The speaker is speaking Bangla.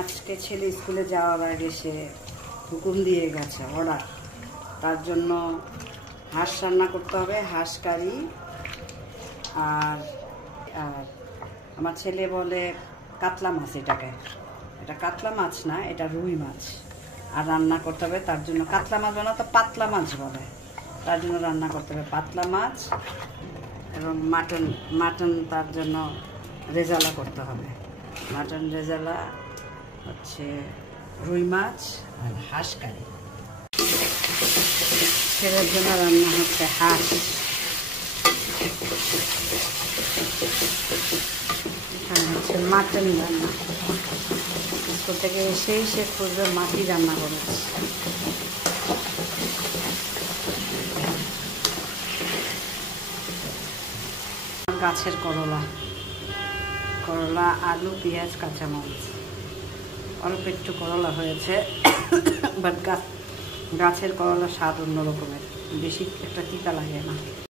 আজকে ছেলে স্কুলে যাওয়ার আগে সে হুকুম দিয়ে গেছে অর্ডার, তার জন্য হাঁস রান্না করতে হবে, হাঁস কারি। আর আর আমার ছেলে বলে কাতলা মাছ, এটা কাতলা মাছ না, এটা রুই মাছ। আর রান্না করতে হবে তার জন্য, কাতলা মাছ বলে তো পাতলা মাছ বলে, তার জন্য রান্না করতে হবে পাতলা মাছ। এবং মাটন তার জন্য রেজালা করতে হবে, মাটন রেজালা হচ্ছে রুই মাছ আর হাঁস কারি। ছেলের জন্য রান্না হচ্ছে হাঁস। এখানে হচ্ছে মাটন রান্না। স্কুল থেকে এসেই সে খুঁজবে মাটি রান্না করেছে। গাছের করলা, আলু, পেঁয়াজ, কাঁচামরিচ, অল্প একটু করলা হয়েছে, বাট গাছের করলা স্বাদ অন্য রকমের, বেশি একটা তিতা লাগে না।